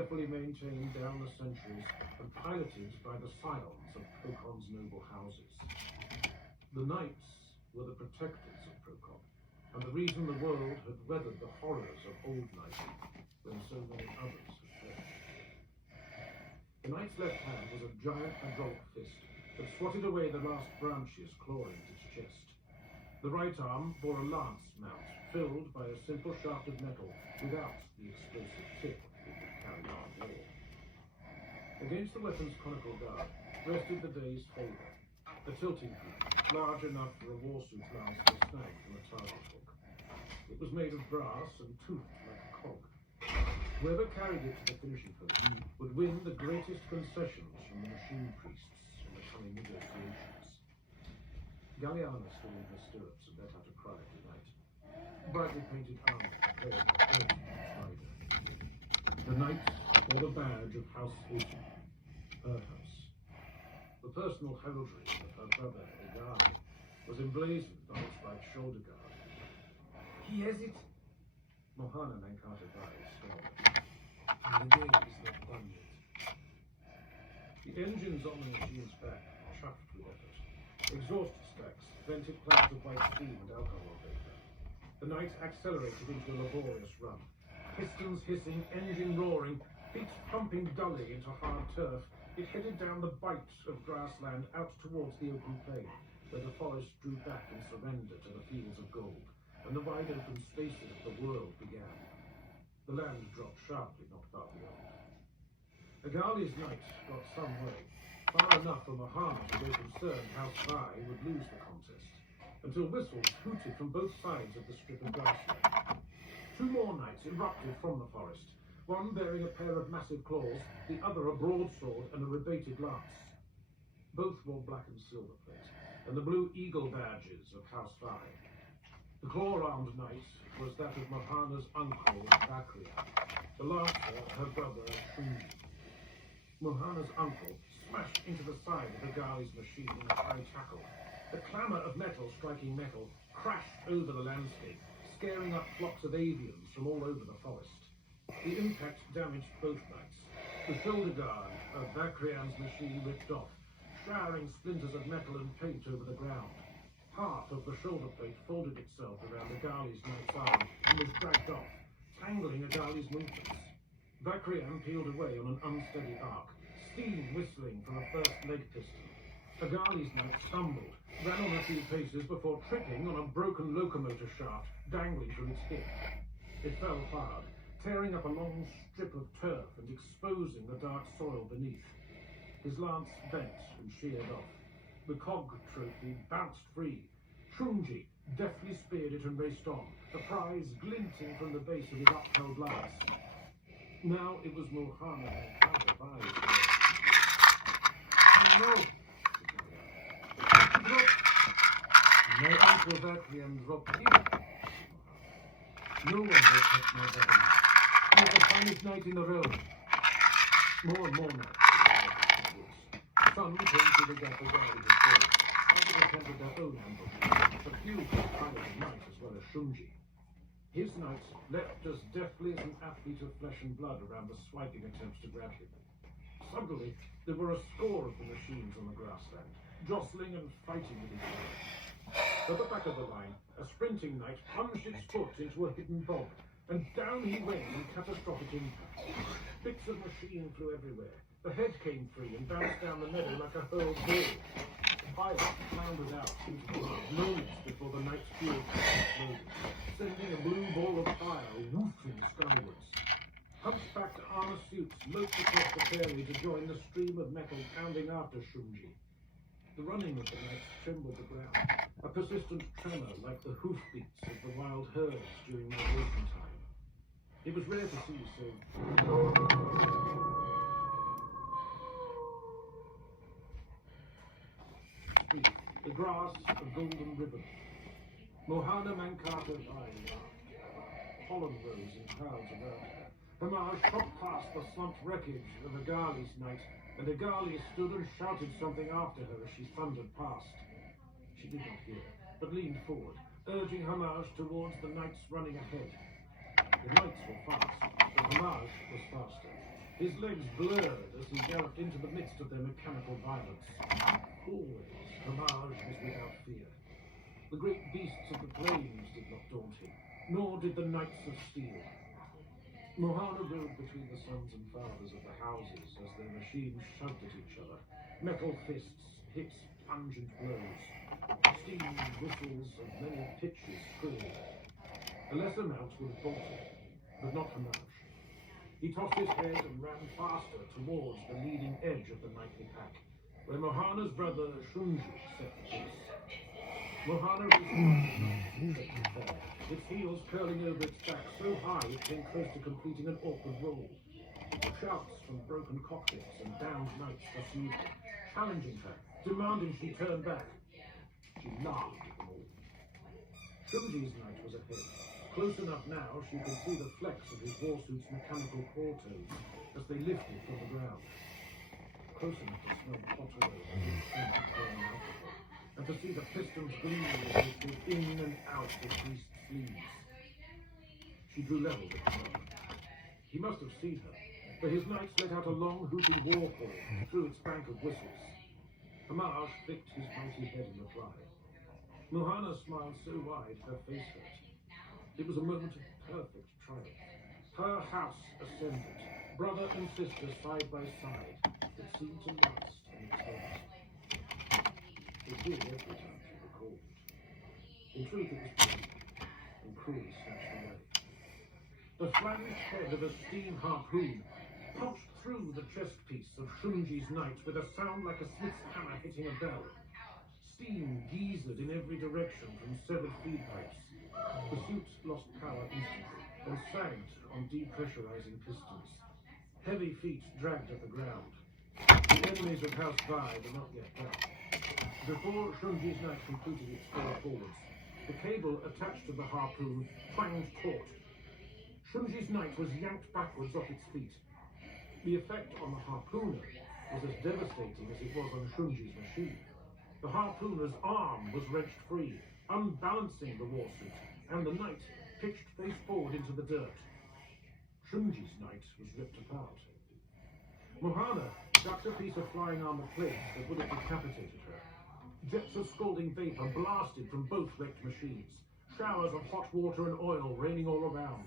carefully maintained down the centuries and piloted by the scions of Procon's noble houses. The knights were the protectors of Procon, and the reason the world had weathered the horrors of old knighting when so many others had perished. The knight's left hand was a giant hydraulic fist that swatted away the last branches clawing at its chest. The right arm bore a lance mount filled by a simple shaft of metal without the explosive tip it would carry on war. Against the weapon's conical guard rested the day's favor, a tilting hook large enough for a warsuit lance to snag from a target hook. It was made of brass and toothed like a cog. Whoever carried it to the finishing post would win the greatest concessions from the machine priests in the coming negotiations. Galliana stood in her stirrups and let out a cry of delight. Brightly painted armor played the urgent rider. The knight bore the badge of House Houghton, her house. The personal heraldry of her brother Egal was emblazoned on its right shoulder guard. He has it! Mohana Mankarta's eyes scowled. The game is not done yet. The engines on the machine's back chuffed with effort. Exhaust stacks vented clouds of white steam and alcohol vapor. The knight accelerated into a laborious run. Pistons hissing, engine roaring, feet pumping dully into hard turf, it headed down the bight of grassland out towards the open plain, where the forest drew back in surrender to the fields of gold, and the wide open spaces of the world began. The land dropped sharply not far beyond. Agali's knight got some way, far enough for Mohana to grow concerned how Sly would lose the contest, until whistles hooted from both sides of the strip of grassland. Two more knights erupted from the forest, one bearing a pair of massive claws, the other a broadsword and a rebated lance. Both wore black and silver plate, and the blue eagle badges of House Vai. The claw-armed knight was that of Mohana's uncle, Bakria, the laster her brother, Shunji. Mohana's uncle smashed into the side of Agali's machine in a high tackle. The clamour of metal striking metal crashed over the landscape, scaring up flocks of avians from all over the forest. The impact damaged both knights. The shoulder guard of Bakrian's machine ripped off, showering splinters of metal and paint over the ground. Half of the shoulder plate folded itself around Agali's knight's arm and was dragged off, tangling Agali's movements. Bakrian peeled away on an unsteady arc, steam whistling from a burst leg piston. Agali's knight stumbled, ran on a few paces before tripping on a broken locomotor shaft dangling from its hip. It fell hard, tearing up a long strip of turf and exposing the dark soil beneath. His lance bent and sheared off. The cog trophy bounced free. Shunji deftly speared it and raced on, the prize glinting from the base of his upheld lance. Now it was Mohana and Vai. No! Drop! My uncle Bakrian dropped him. No one will touch my government. He is the finest knight in the realm. More and more knights. Some came to the gap of valleys and fords. Others attempted their own ambush. A few could pilot a knight as well as Shunji. His knights leapt as deftly as an athlete of flesh and blood around the swiping attempts to grab him. Suddenly, there were a score of the machines on the grassland, jostling and fighting with each other. At the back of the line, a sprinting knight plunged its foot into a hidden bog, and down he went in catastrophic impact. Bits of machine flew everywhere. The head came free and bounced down the meadow like a hurled ball. Fire floundered out into the woods moments before the knight's fuel exploded, sending a blue ball of fire woofing skywards. Hunchbacked armor suits loped across the prairie to join the stream of metal pounding after Shunji. The running of the knights trembled the ground, a persistent tremor like the hoofbeats of the wild herds during migration time. It was rare to see so. The grass a golden ribbon. Mohana Mankarta died. Pollen rose in clouds around her. Hamaj shot past the slumped wreckage of Agali's knight, and Agali stood and shouted something after her as she thundered past. She did not hear, but leaned forward, urging Hamaj towards the knights running ahead. The knights were fast, but Hamaj was faster. His legs blurred as he galloped into the midst of their mechanical violence. Always, Homage was without fear. The great beasts of the plains did not daunt him, nor did the knights of steel. Mohana rode between the sons and fathers of the houses as their machines shoved at each other. Metal fists hit pungent blows. Steam whistles of many pitches trilled. The lesser mounts would have bolted, but not Homage. He tossed his head and ran faster towards the leading edge of the knightly pack, where Mohana's brother Shunji set the pace. Mohana reached its heels curling over its back so high it came close to completing an awkward roll. Shouts from broken cockpits and downed knights pursued her, challenging her, demanding she turn back. She laughed at them all. Shunji's knight was ahead. Close enough now she could see the flecks of his warsuit's mechanical cortos as they lifted from the ground. Close enough to smell hot oil and burning alcohol, and to see the pistons gleam as they slid in and out with greased sleeves. She drew level with the brother. He must have seen her, for his knights let out a long hooting war call through its bank of whistles. Homage flicked his mighty head in reply. Mohana smiled so wide her face hurt. It was a moment of perfect triumph. Her house ascended, brother and sister side by side. It seemed to last an eternity. It did every time she recalled. In truth, it was brief and cruelly snatched away. The flanged head of a steam harpoon punched through the chest piece of Shunji's knight with a sound like a smith's hammer hitting a bell. Steam geysered in every direction from severed feed pipes. The suit lost power instantly and sagged on depressurizing pistons. Heavy feet dragged at the ground. The enemies of House Bai were not yet down. Before Shunji's knight completed its fall forwards, the cable attached to the harpoon twanged taut. Shunji's knight was yanked backwards off its feet. The effect on the harpooner was as devastating as it was on Shunji's machine. The harpooner's arm was wrenched free, unbalancing the warsuit, and the knight pitched face forward into the dirt. Shunji's knight was ripped apart. Mohana ducked a piece of flying armor plate that would have decapitated her. Jets of scalding vapor blasted from both wrecked machines, showers of hot water and oil raining all around.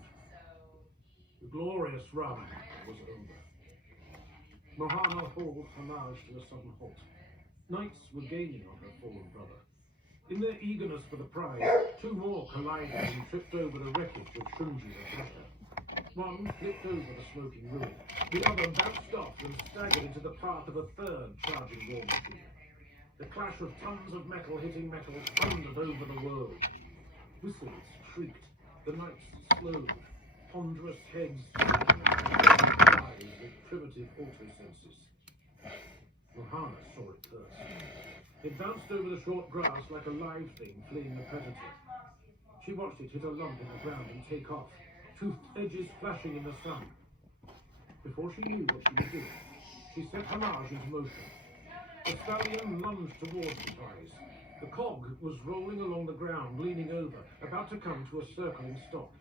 The glorious run was over. Mohana hauled Homage to a sudden halt. Knights were gaining on her fallen brother. In their eagerness for the prize, two more collided and tripped over the wreckage of Shunji's attacker. One flipped over the smoking ruin. The other bounced off and staggered into the path of a third charging war machine. The clash of tons of metal hitting metal thundered over the world. Whistles shrieked. The knights slowed. Ponderous heads with primitive auto-senses. Mohana saw it first. It bounced over the short grass like a live thing fleeing a predator. She watched it hit a lump in the ground and take off, toothed edges flashing in the sun. Before she knew what she was doing, she set Homage into motion. The stallion lunged towards the prize. The cog was rolling along the ground, leaning over, about to come to a circling stop.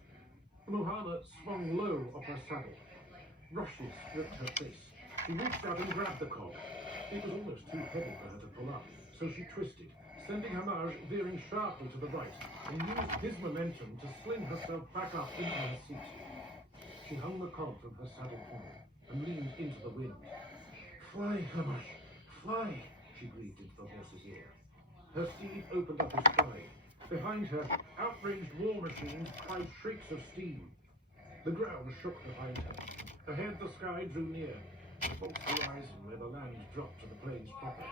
Mohana swung low off her saddle. Rushes gripped her face. She reached out and grabbed the cog. It was almost too heavy for her to pull up, so she twisted, sending Homage veering sharply to the right, and used his momentum to sling herself back up into her seat. She hung the cog from her saddle horn and leaned into the wind. "Fly, Homage, fly," she breathed into the horse's ear. Her steed opened up his stride. Behind her, outraged war machines cried shrieks of steam. The ground shook behind her. Ahead, the sky drew near, the false horizon where the land dropped to the plains proper.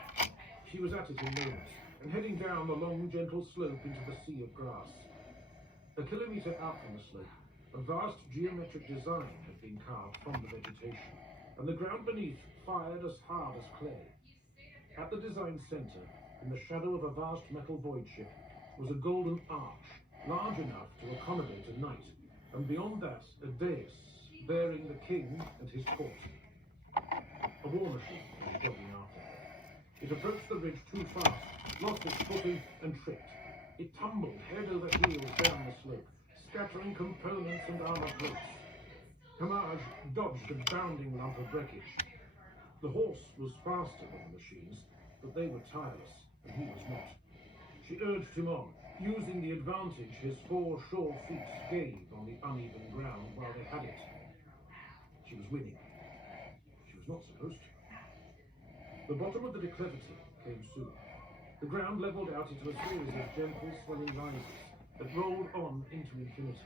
She was at it in moments, and heading down the long, gentle slope into the sea of grass. A kilometre out from the slope, a vast geometric design had been carved from the vegetation, and the ground beneath fired as hard as clay. At the design centre, in the shadow of a vast metal void ship, was a golden arch, large enough to accommodate a knight, and beyond that a dais bearing the king and his court. A war machine was jogging after her. It approached the ridge too fast, lost its footing, and tripped. It tumbled head over heels down the slope, scattering components and armor plates. Hamaj dodged a bounding lump of wreckage. The horse was faster than the machines, but they were tireless, and he was not. She urged him on, using the advantage his 4 sure feet gave on the uneven ground while they had it. She was winning. She was not supposed to. The bottom of the declivity came soon. The ground leveled out into a series of gentle, swelling rises that rolled on into infinity.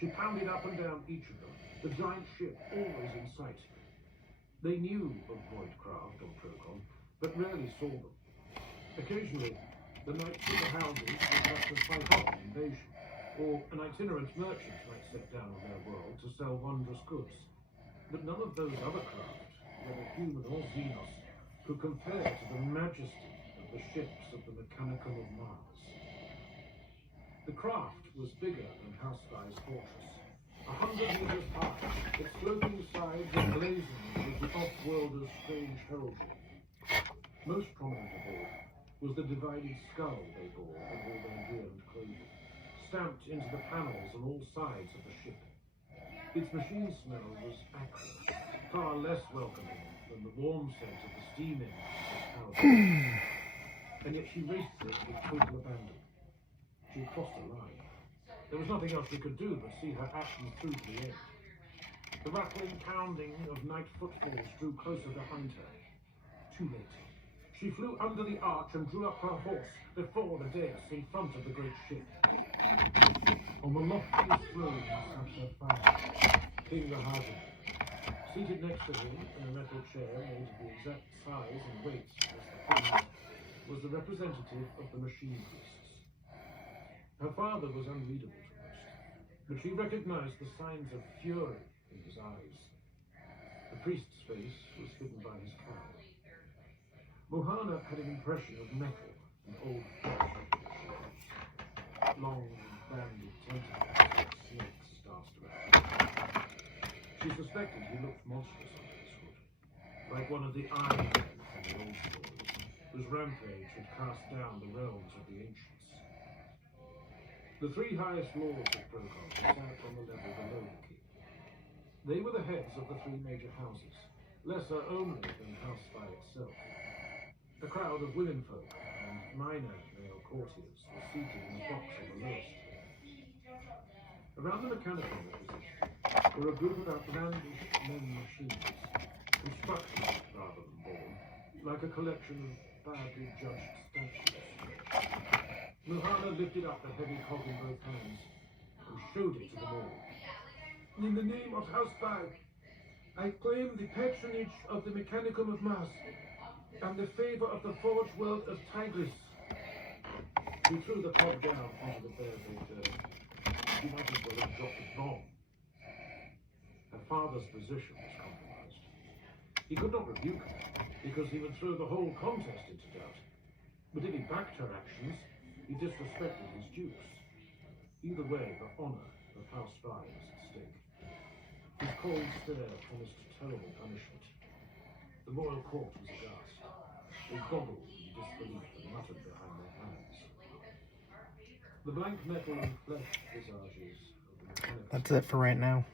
She pounded up and down each of them, the giant ship always in sight. They knew of voidcraft on Procon, but rarely saw them. Occasionally, the knights of the houses would have to fight off an invasion, or an itinerant merchant might step down on their world to sell wondrous goods. But none of those other craft, whether human or Xenos, could compare to the majesty of the ships of the Mechanicum of Mars. The craft was bigger than House Spy's fortress, 100 meters high, its sloping sides emblazoned with the off-worlder's strange heraldry. Most prominent of all was the divided skull they bore on all their gear and clothing, stamped into the panels on all sides of the ship. Its machine smell was acrid, far less welcoming than the warm scent of the steam engines that powered it. And yet she raced it with total abandon. She had crossed a line. There was nothing else she could do but see her action through to the end. The rattling pounding of night footfalls drew closer behind her. Too late. She flew under the arch and drew up her horse before the dais in front of the great ship. On the lofty throne sat her father, King Rahajan. Seated next to him in a metal chair made of the exact size and weight as the king was the representative of the machine priests. Her father was unreadable to most, but she recognized the signs of fury in his eyes. The priest's face was hidden by his cowl. Mohana had an impression of metal and old flesh. Long, banded tentacles like snakes danced around. She suspected he looked monstrous under his hood, like one of the Iron Men from the old stories, whose rampage had cast down the realms of the ancients. The 3 highest lords of Procon sat on the level below the king. They were the heads of the 3 major houses, lesser only than House Spy itself. A crowd of womenfolk and minor male courtiers were seated in a box on the lowest floor. Around the mechanical requisition were a group of outlandish men machines, constructed rather than born, like a collection of badly judged statues. Mohana lifted up the heavy cog in both hands and showed it to them all. In the name of House Spy, I claim the patronage of the Mechanicum of Mars and the favor of the forge world of Tigris. He threw the cog down onto the bare-baked earth. She might as well have dropped a bomb. Her father's position was compromised. He could not rebuke her, because he would throw the whole contest into doubt. But if he backed her actions, he disrespected his dukes. Either way, the honor of House Spy was at stake. His cold stare promised terrible punishment. The royal court was aghast. They goggled in disbelief and muttered behind their hands. The blank metal and flesh visages of the mechanics. That's it for right now.